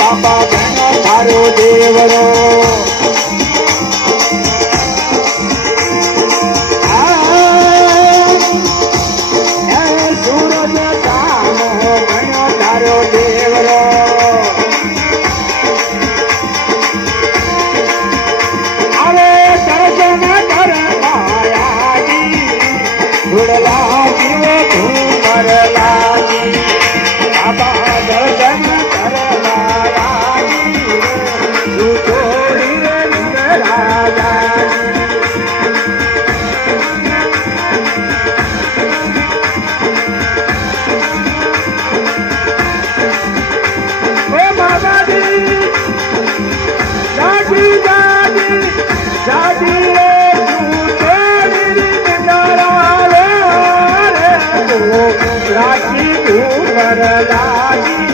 બાપા ગણો તારો દેવરો સૂરજ કામો ગણો તારો દેવરો હવે દર્શન કર માયાજી ધૂળલા જીવો ધૂમર લાગી બાબા દર્શન કર રાખી તું કર લાગી